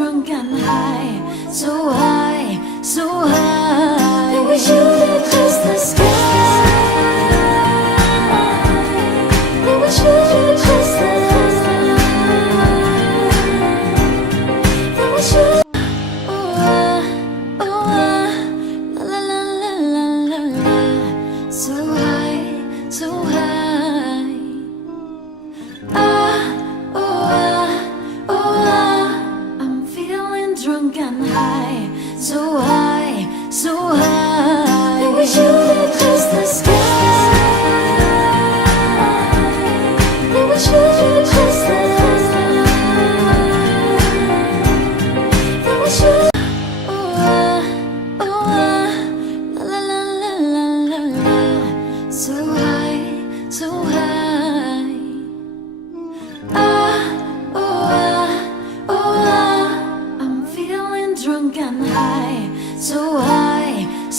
drunk and high, so high, so high. I wish you could touch the sky. I wish you could touch the sky. I wish you. Oh oh la la la la la la. So high, so high. I'm feeling drunk and high, so high, so high. I wish you could touch the sky. I wish you could touch the sky. I wish you. La la la la la la. So high, so high. I'm feeling drunk and high, so high.